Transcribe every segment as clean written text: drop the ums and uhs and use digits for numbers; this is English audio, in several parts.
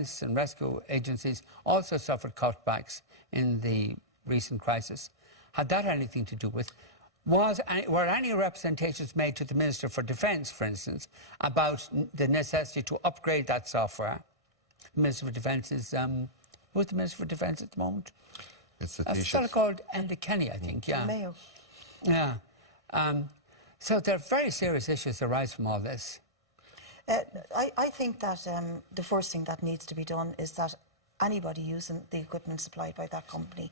and rescue agencies also suffered cutbacks in the recent crisis. Had that anything to do with? Were any representations made to the Minister for Defence, for instance, about the necessity to upgrade that software? The Minister for Defence is... who's the Minister for Defence at the moment? It's the a fellow called Enda Kenny, I think, yeah. Mayo. Yeah. So there are very serious issues that arise from all this. I think that the first thing that needs to be done is that anybody using the equipment supplied by that company,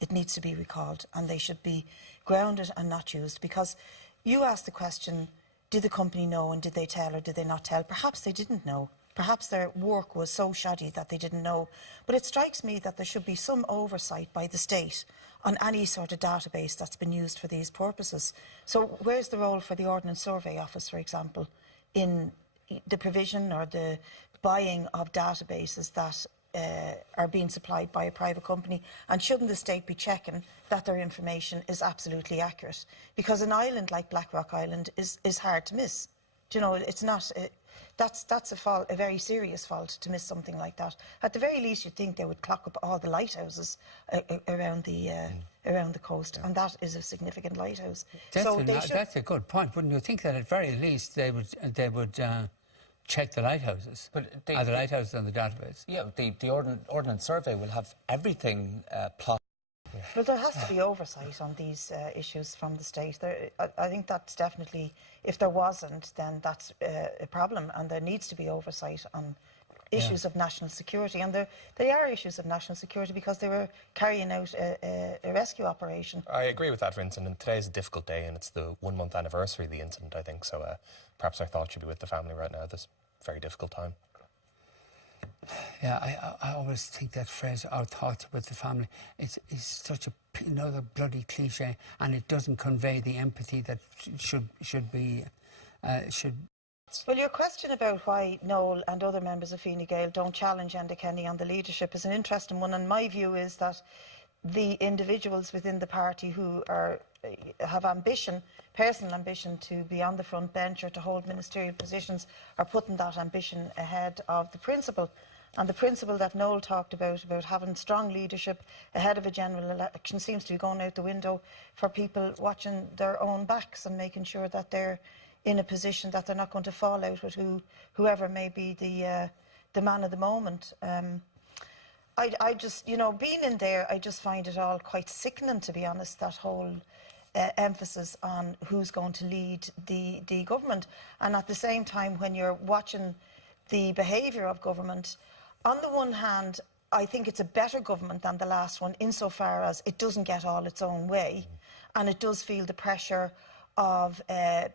it needs to be recalled and they should be grounded and not used. Because you asked the question, did the company know and did they tell or did they not tell? Perhaps they didn't know. Perhaps their work was so shoddy that they didn't know. But it strikes me that there should be some oversight by the state on any sort of database that's been used for these purposes. So where's the role for the Ordnance Survey Office, for example, in the provision or the buying of databases that are being supplied by a private company? And shouldn't the state be checking that their information is absolutely accurate? Because an island like Blackrock Island is hard to miss. Do you know, it's not... That's a very serious fault to miss something like that. At the very least, you'd think they would clock up all the lighthouses around the coast, and that is a significant lighthouse. That's a good point. Wouldn't you think that at very least they would check the lighthouses? But the lighthouses on the database. Yeah, the Ordnance Survey will have everything plotted. Well, there has to be oversight on these issues from the state. I think that's definitely, if there wasn't, then that's a problem, and there needs to be oversight on issues of national security. And they are issues of national security because they were carrying out a rescue operation. I agree with that, Vincent, and today's a difficult day, and it's the 1 month anniversary of the incident, I think, so perhaps our thoughts should be with the family right now at this very difficult time. Yeah, I always think that phrase, our thoughts with the family, it's such another bloody cliche, and it doesn't convey the empathy that should be. Well, your question about why Noel and other members of Fine Gael don't challenge Enda Kenny on the leadership is an interesting one, and my view is that the individuals within the party who have ambition, personal ambition to be on the front bench or to hold ministerial positions, are putting that ambition ahead of the principle. And the principle that Noel talked about having strong leadership ahead of a general election, seems to be going out the window for people watching their own backs and making sure that they're in a position that they're not going to fall out with whoever may be the man of the moment. I just, you know, being in there, I just find it all quite sickening, to be honest, that whole emphasis on who's going to lead the government. And at the same time, when you're watching the behaviour of government, on the one hand, I think it's a better government than the last one, insofar as it doesn't get all its own way, and it does feel the pressure of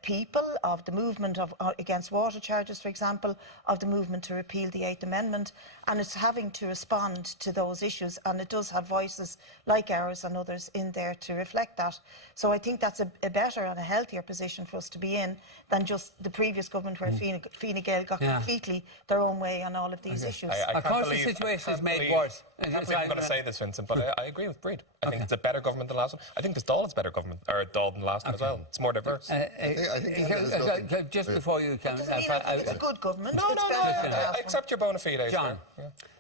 people, of the movement against water charges, for example, of the movement to repeal the 8th Amendment, and it's having to respond to those issues, and it does have voices like ours and others in there to reflect that. So I think that's a better and a healthier position for us to be in than just the previous government, where Fine Gael got completely their own way on all of these issues. Of course, the situation is made worse. I can't believe I'm going to say this, Vincent, but I agree with Brid. I think it's a better government than the last one. I think this Dáil is a better government, or Dáil than the last one as well. It's more diverse. I think just before you come... It's a good government. No, I accept your bona fides. John,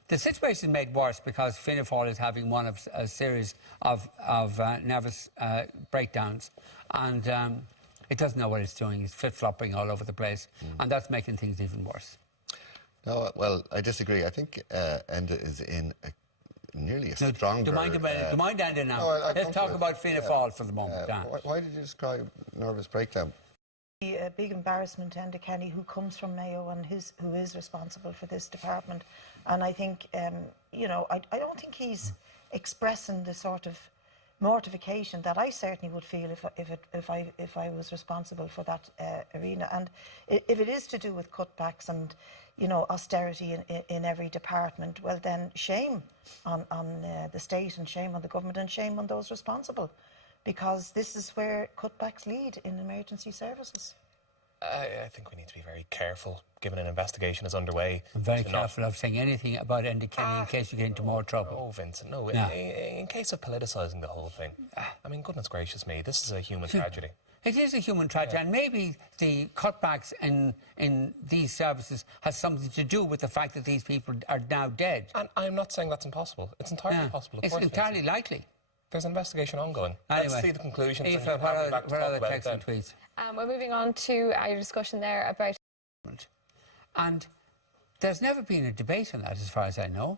the situation is made worse because Fianna Fáil is having one of a series of nervous breakdowns, and it doesn't know what it's doing. It's flip-flopping all over the place, and that's making things even worse. No, well, I disagree. I think Enda is in nearly a stronger... Do you mind Enda now? No, Let's talk about Fianna Fáil for the moment. Why did you describe nervous breakdown? A big embarrassment to Enda Kenny, who comes from Mayo and who is responsible for this department. And I think, you know, I don't think he's expressing the sort of mortification that I certainly would feel if I was responsible for that arena. And if it is to do with cutbacks and, you know, austerity in every department, well then shame on the state, and shame on the government, and shame on those responsible, because this is where cutbacks lead in emergency services. I think we need to be very careful, given an investigation is underway. I'm very careful of saying anything about Enda Kenny in case you get into more trouble. Oh, Vincent, no. No. In case of politicising the whole thing. I mean, goodness gracious me, this is a human tragedy. It is a human tragedy, and maybe the cutbacks in these services has something to do with the fact that these people are now dead. And I'm not saying that's impossible. It's entirely possible. Of It's course, entirely Vincent. likely. There's an investigation ongoing. Anyway, Let's see the conclusions. Aoife, and you can have me back to what talk are the about it texts and then. tweets? We're moving on to your discussion there about... And there's never been a debate on that, as far as I know,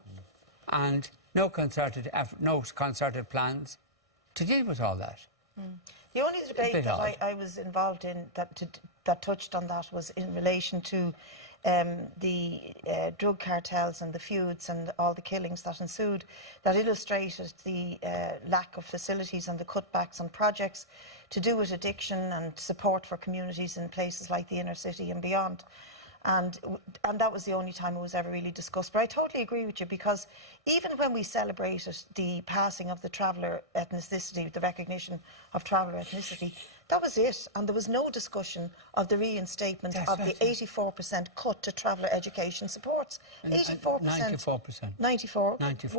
and no concerted effort, no concerted plans to deal with all that. The only debate that I was involved in that touched on that was in relation to the drug cartels and the feuds and all the killings that ensued, that illustrated the lack of facilities and the cutbacks on projects to do with addiction and support for communities in places like the inner city and beyond. And that was the only time it was ever really discussed. But I totally agree with you, because even when we celebrated the passing of the traveller ethnicity, the recognition of traveller ethnicity, that was it. And there was no discussion of the reinstatement of the 84% cut to traveller education supports. 84%. 94%. 94. 94%.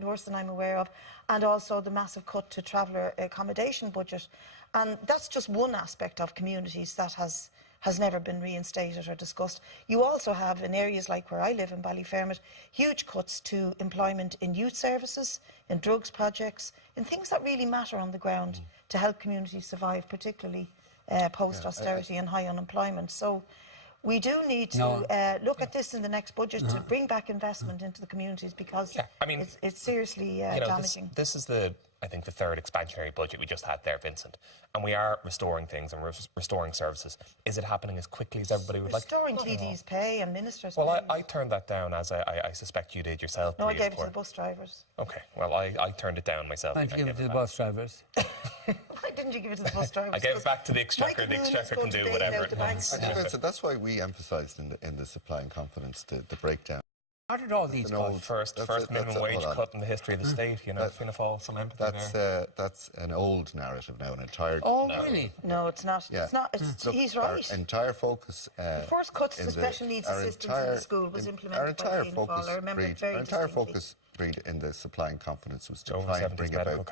Worse than I'm aware of. And also the massive cut to traveller accommodation budget. And that's just one aspect of communities that has never been reinstated or discussed. You also have, in areas like where I live in Ballyfermot, huge cuts to employment in youth services, in drugs projects, in things that really matter on the ground to help communities survive, particularly post-austerity and high unemployment. So we do need to look at this in the next budget to bring back investment into the communities, because it's seriously damaging. This is I think the third expansionary budget we just had there, Vincent. And we are restoring things and restoring services. Is it happening as quickly as everybody would like? Restoring TD's pay and ministers' pay. Well, I turned that down, as I suspect you did yourself. No, I gave it to the bus drivers. OK, well, I turned it down myself. Why didn't you give it to the bus drivers? Why didn't you give it to the bus drivers? I gave it back to the Exchequer. The Exchequer can do whatever it wants. That's why we emphasised in the supply and confidence the breakdown. How did all these go? First minimum wage cut in the history of the state, you know, Fianna Fáil, some empathy there. That's an old narrative now, an entire... Oh, really? No, it's not. Yeah. It's not. Look, he's right. Our entire focus... the first cuts to special needs assistance in the school was implemented by Fianna Fáil. I remember it very distinctly. Our entire focus, Brid, in the supply and confidence was to try and bring about...